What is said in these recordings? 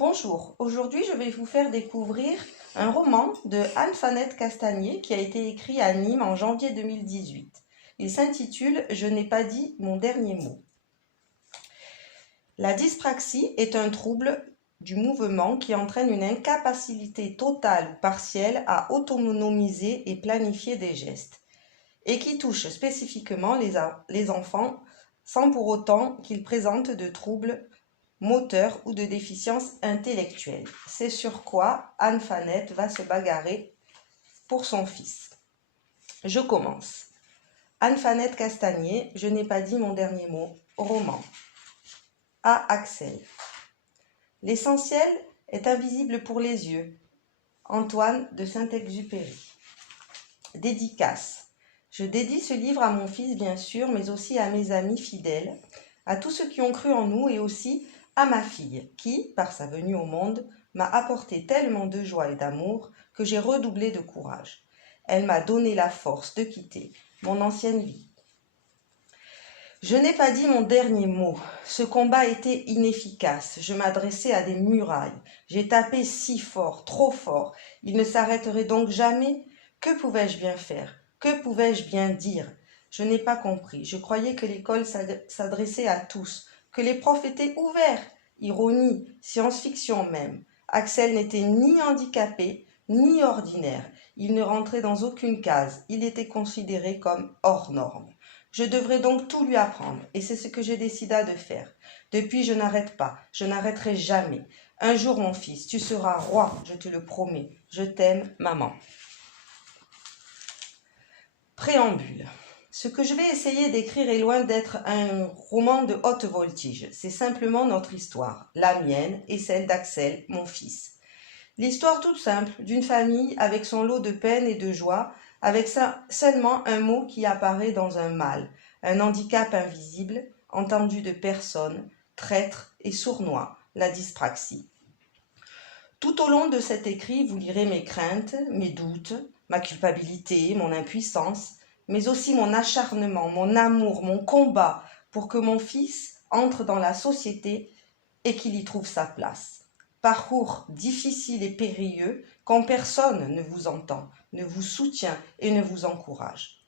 Bonjour, aujourd'hui je vais vous faire découvrir un roman de Anne-Fanette Castagnier qui a été écrit à Nîmes en janvier 2018. Il s'intitule « Je n'ai pas dit mon dernier mot ». La dyspraxie est un trouble du mouvement qui entraîne une incapacité totale ou partielle à autonomiser et planifier des gestes et qui touche spécifiquement les enfants sans pour autant qu'ils présentent de troubles moteurs ou de déficience intellectuelle. C'est sur quoi Anne-Fanette va se bagarrer pour son fils. Je commence. Anne-Fanette Castagnier, je n'ai pas dit mon dernier mot, roman. À Axel. L'essentiel est invisible pour les yeux. Antoine de Saint-Exupéry. Dédicace. Je dédie ce livre à mon fils bien sûr, mais aussi à mes amis fidèles, à tous ceux qui ont cru en nous et aussi à ma fille qui, par sa venue au monde, m'a apporté tellement de joie et d'amour que j'ai redoublé de courage. Elle m'a donné la force de quitter mon ancienne vie. Je n'ai pas dit mon dernier mot. Ce combat était inefficace. Je m'adressais à des murailles. J'ai tapé si fort, trop fort. Il ne s'arrêterait donc jamais. Que pouvais-je bien faire? Que pouvais-je bien dire? Je n'ai pas compris. Je croyais que l'école s'adressait à tous, que les profs étaient ouverts. Ironie, science-fiction même. Axel n'était ni handicapé, ni ordinaire. Il ne rentrait dans aucune case. Il était considéré comme hors norme. Je devrais donc tout lui apprendre, et c'est ce que j'ai décidé de faire. Depuis, je n'arrête pas, je n'arrêterai jamais. Un jour, mon fils, tu seras roi, je te le promets. Je t'aime, maman. Préambule. Ce que je vais essayer d'écrire est loin d'être un roman de haute voltige. C'est simplement notre histoire, la mienne et celle d'Axel, mon fils. L'histoire toute simple d'une famille avec son lot de peine et de joie, avec seulement un mot qui apparaît dans un mal, un handicap invisible, entendu de personne, traître et sournois, la dyspraxie. Tout au long de cet écrit, vous lirez mes craintes, mes doutes, ma culpabilité, mon impuissance, mais aussi mon acharnement, mon amour, mon combat pour que mon fils entre dans la société et qu'il y trouve sa place. Parcours difficile et périlleux quand personne ne vous entend, ne vous soutient et ne vous encourage.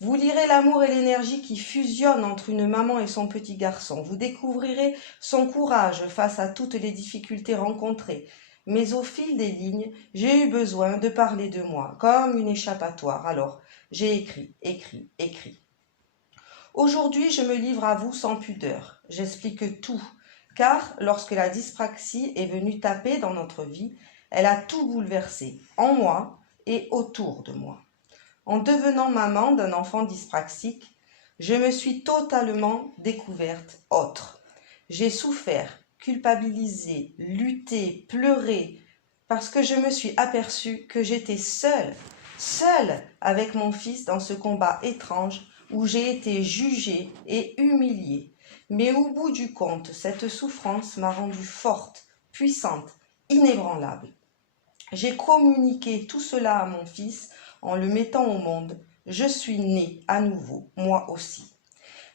Vous lirez l'amour et l'énergie qui fusionnent entre une maman et son petit garçon. Vous découvrirez son courage face à toutes les difficultés rencontrées. Mais au fil des lignes, j'ai eu besoin de parler de moi, comme une échappatoire. Alors, j'ai écrit. Aujourd'hui, je me livre à vous sans pudeur. J'explique tout. Car lorsque la dyspraxie est venue taper dans notre vie, elle a tout bouleversé, en moi et autour de moi. En devenant maman d'un enfant dyspraxique, je me suis totalement découverte autre. J'ai souffert, culpabilisé, lutté, pleuré, parce que je me suis aperçue que j'étais seule avec mon fils dans ce combat étrange où j'ai été jugée et humiliée. Mais au bout du compte, cette souffrance m'a rendue forte, puissante, inébranlable. J'ai communiqué tout cela à mon fils en le mettant au monde. Je suis née à nouveau, moi aussi.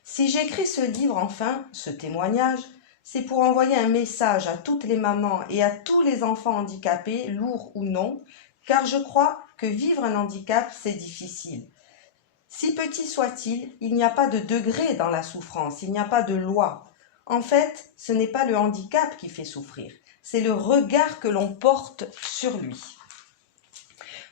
Si j'écris ce livre, enfin, ce témoignage, c'est pour envoyer un message à toutes les mamans et à tous les enfants handicapés, lourds ou non, car je crois que vivre un handicap, c'est difficile. Si petit soit-il, il n'y a pas de degré dans la souffrance, il n'y a pas de loi. En fait, ce n'est pas le handicap qui fait souffrir, c'est le regard que l'on porte sur lui.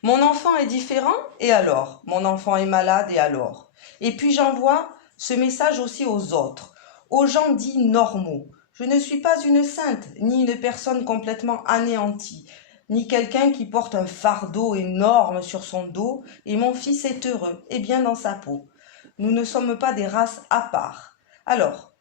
Mon enfant est différent, et alors? Mon enfant est malade, et alors? Et puis j'envoie ce message aussi aux autres, aux gens dits normaux. Je ne suis pas une sainte, ni une personne complètement anéantie, ni quelqu'un qui porte un fardeau énorme sur son dos, et mon fils est heureux et bien dans sa peau. Nous ne sommes pas des races à part. Alors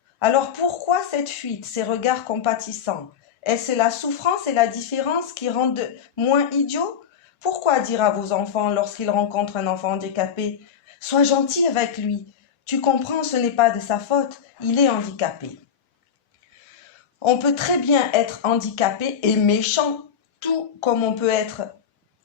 pourquoi cette fuite, ces regards compatissants? Est-ce la souffrance et la différence qui rendent moins idiots? Pourquoi dire à vos enfants lorsqu'ils rencontrent un enfant handicapé « Sois gentil avec lui, tu comprends, ce n'est pas de sa faute, il est handicapé ». On peut très bien être handicapé et méchant, tout comme on peut être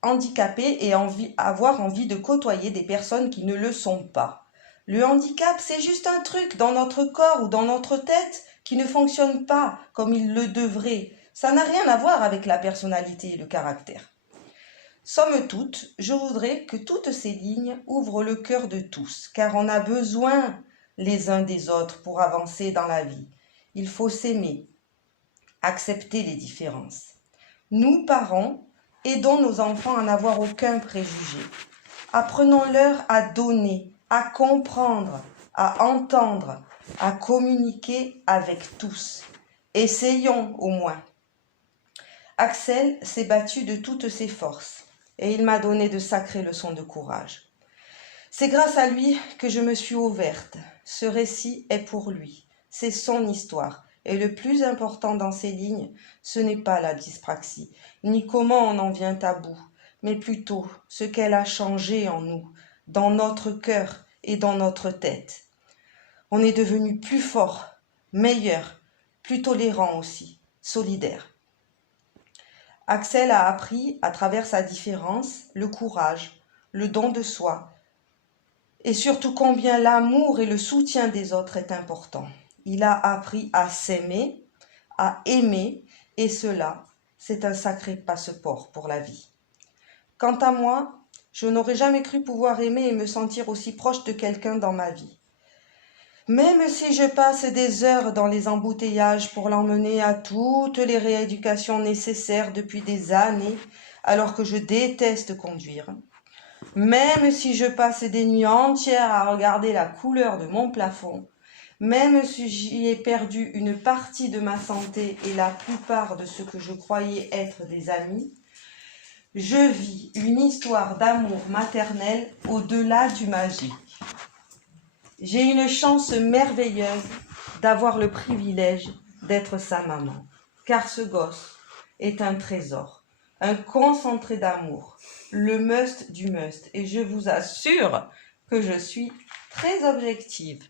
handicapé et avoir envie de côtoyer des personnes qui ne le sont pas. Le handicap, c'est juste un truc dans notre corps ou dans notre tête qui ne fonctionne pas comme il le devrait. Ça n'a rien à voir avec la personnalité et le caractère. Somme toute, je voudrais que toutes ces lignes ouvrent le cœur de tous, car on a besoin les uns des autres pour avancer dans la vie. Il faut s'aimer, accepter les différences. Nous, parents, aidons nos enfants à n'avoir aucun préjugé. Apprenons-leur à donner, à comprendre, à entendre, à communiquer avec tous. Essayons au moins. Axel s'est battu de toutes ses forces et il m'a donné de sacrées leçons de courage. C'est grâce à lui que je me suis ouverte. Ce récit est pour lui. C'est son histoire. Et le plus important dans ces lignes, ce n'est pas la dyspraxie, ni comment on en vient à bout, mais plutôt ce qu'elle a changé en nous, dans notre cœur et dans notre tête. On est devenu plus fort, meilleur, plus tolérant aussi, solidaire. Axel a appris, à travers sa différence, le courage, le don de soi, et surtout combien l'amour et le soutien des autres est important. Il a appris à s'aimer, à aimer, et cela, c'est un sacré passeport pour la vie. Quant à moi, je n'aurais jamais cru pouvoir aimer et me sentir aussi proche de quelqu'un dans ma vie. Même si je passe des heures dans les embouteillages pour l'emmener à toutes les rééducations nécessaires depuis des années, alors que je déteste conduire, même si je passe des nuits entières à regarder la couleur de mon plafond, même si j'y ai perdu une partie de ma santé et la plupart de ce que je croyais être des amis, je vis une histoire d'amour maternel au-delà du magique. J'ai une chance merveilleuse d'avoir le privilège d'être sa maman, car ce gosse est un trésor, un concentré d'amour, le must du must, et je vous assure que je suis très objective.